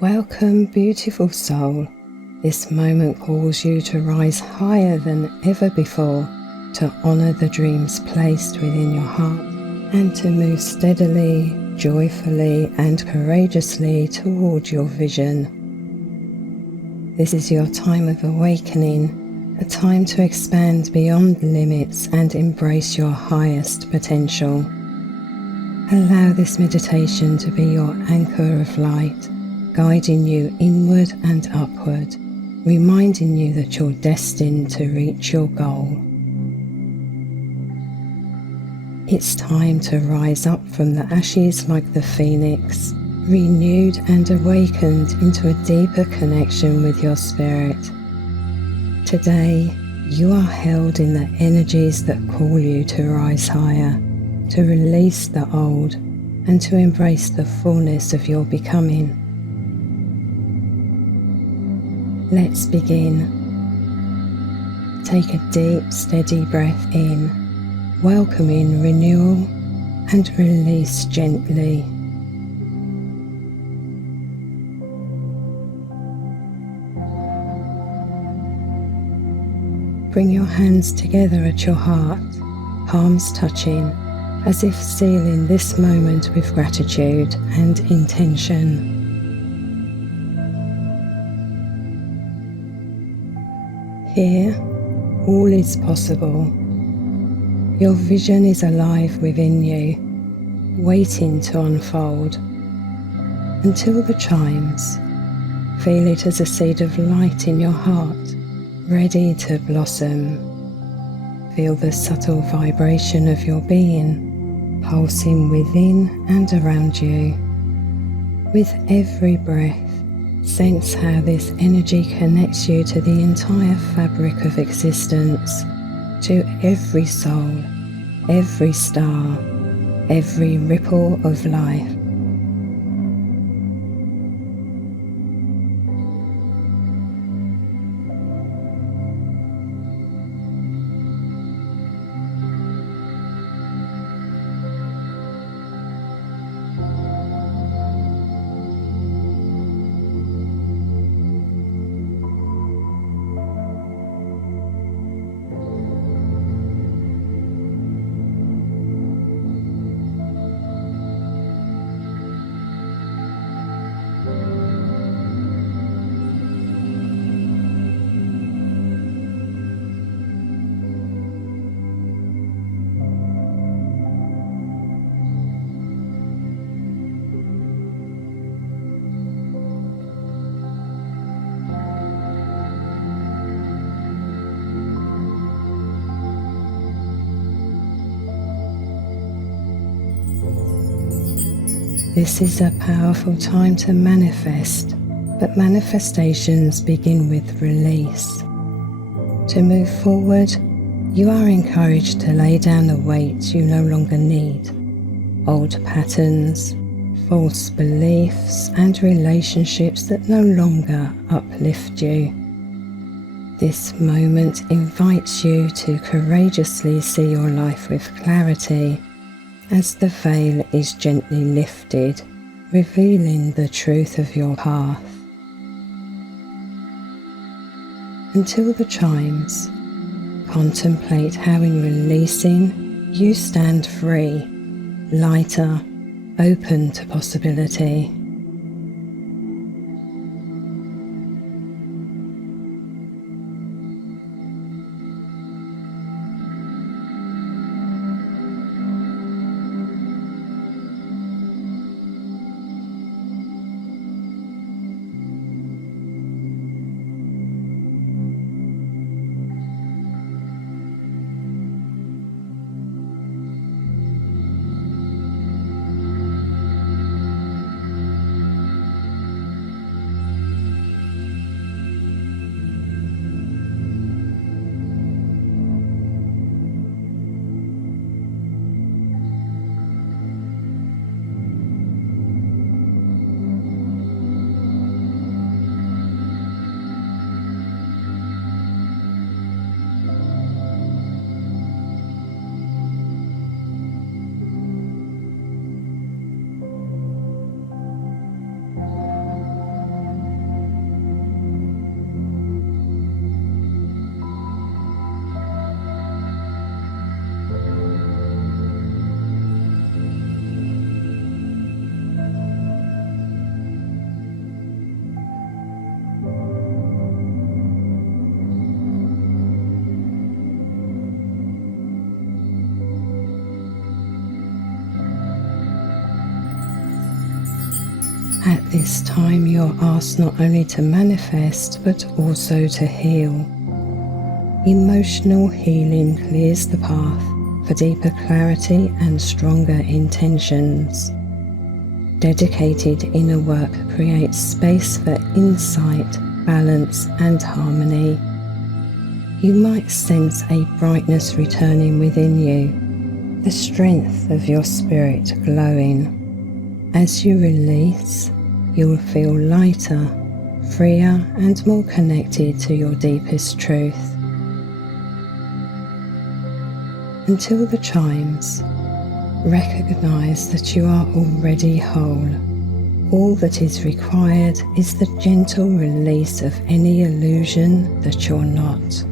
Welcome, beautiful soul. This moment calls you to rise higher than ever before, to honour the dreams placed within your heart, and to move steadily, joyfully and courageously toward your vision. This is your time of awakening, a time to expand beyond limits and embrace your highest potential. Allow this meditation to be your anchor of light, guiding you inward and upward, reminding you that you're destined to reach your goal. It's time to rise up from the ashes like the phoenix, renewed and awakened into a deeper connection with your spirit. Today, you are held in the energies that call you to rise higher, to release the old, and to embrace the fullness of your becoming. Let's begin. Take a deep, steady breath in, welcoming renewal, and release gently. Bring your hands together at your heart, palms touching, as if sealing this moment with gratitude and intention. Here, all is possible. Your vision is alive within you, waiting to unfold. Until the chimes, feel it as a seed of light in your heart, ready to blossom. Feel the subtle vibration of your being, pulsing within and around you. With every breath, sense how this energy connects you to the entire fabric of existence, to every soul, every star, every ripple of life. This is a powerful time to manifest, but manifestations begin with release. To move forward, you are encouraged to lay down the weight you no longer need, old patterns, false beliefs, and relationships that no longer uplift you. This moment invites you to courageously see your life with clarity, as the veil is gently lifted, revealing the truth of your path. Until the chimes, contemplate how in releasing you stand free, lighter, open to possibility. At this time, you're asked not only to manifest, but also to heal. Emotional healing clears the path for deeper clarity and stronger intentions. Dedicated inner work creates space for insight, balance, and harmony. You might sense a brightness returning within you, the strength of your spirit glowing. As you release, you will feel lighter, freer, and more connected to your deepest truth. Until the chimes, recognize that you are already whole. All that is required is the gentle release of any illusion that you're not.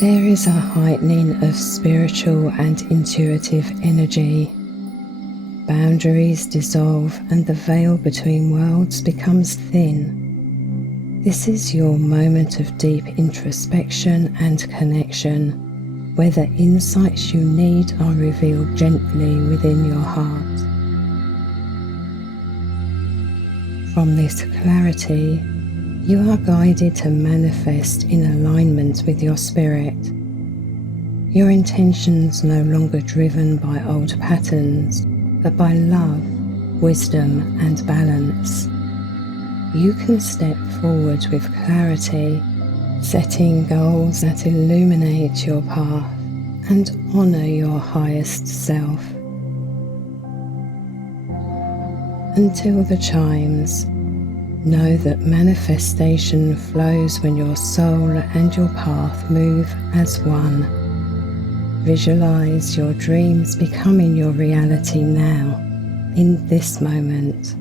There is a heightening of spiritual and intuitive energy. Boundaries dissolve and the veil between worlds becomes thin. This is your moment of deep introspection and connection, where the insights you need are revealed gently within your heart. From this clarity, you are guided to manifest in alignment with your spirit. Your intentions no longer driven by old patterns, but by love, wisdom, and balance. You can step forward with clarity, setting goals that illuminate your path and honor your highest self. Until the chimes, know that manifestation flows when your soul and your path move as one. Visualize your dreams becoming your reality now, in this moment.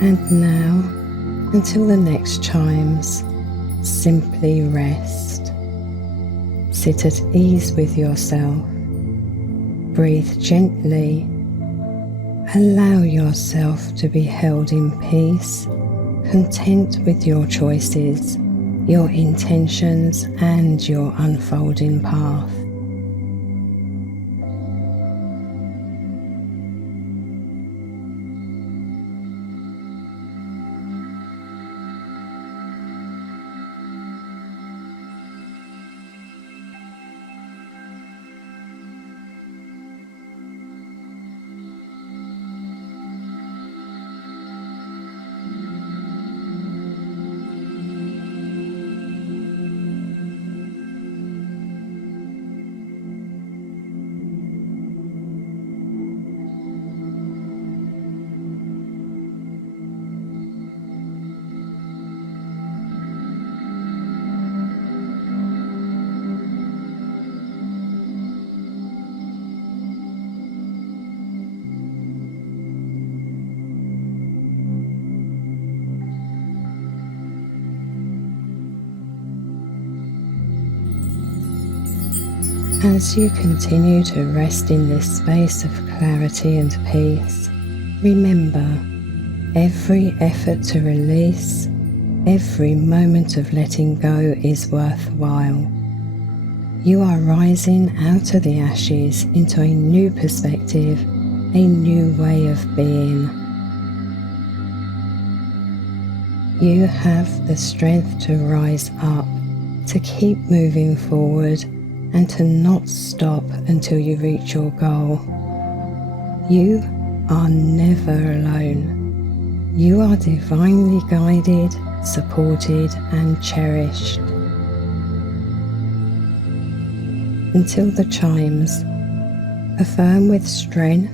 And now, Until the next chimes, simply rest. Sit at ease with yourself. Breathe gently. Allow yourself to be held in peace, content with your choices, your intentions, and your unfolding path. As you continue to rest in this space of clarity and peace, remember, every effort to release, every moment of letting go is worthwhile. You are rising out of the ashes into a new perspective, a new way of being. You have the strength to rise up, to keep moving forward, and to not stop until you reach your goal. You are never alone. You are divinely guided, supported, and cherished. Until the chimes, affirm with strength,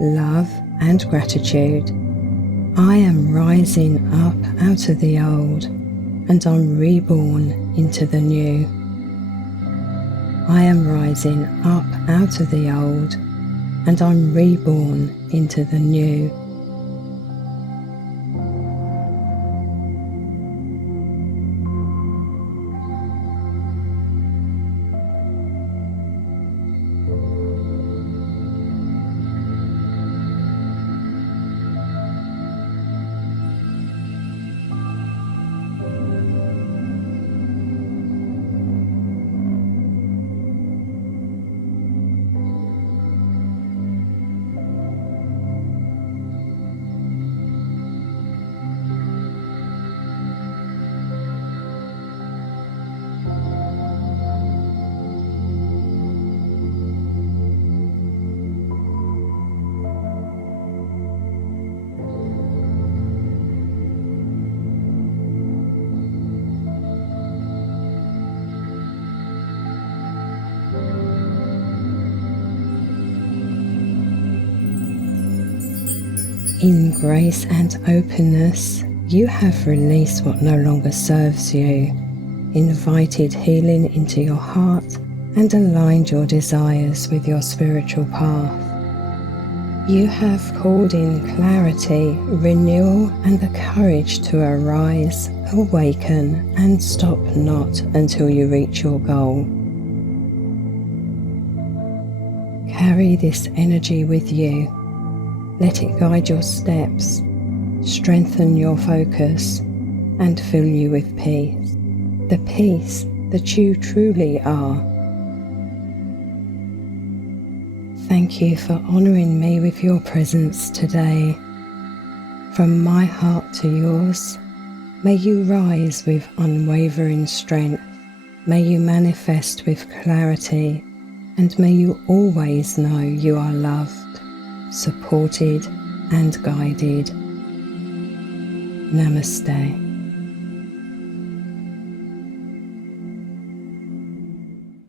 love, and gratitude, I am rising up out of the old, and I'm reborn into the new. I am rising up out of the old, and I'm reborn into the new. In grace and openness, you have released what no longer serves you, invited healing into your heart, and aligned your desires with your spiritual path. You have called in clarity, renewal, and the courage to arise, awaken, and stop not until you reach your goal. Carry this energy with you. Let it guide your steps, strengthen your focus, and fill you with peace, the peace that you truly are. Thank you for honouring me with your presence today. From my heart to yours, may you rise with unwavering strength, may you manifest with clarity, and may you always know you are loved, supported and guided. Namaste.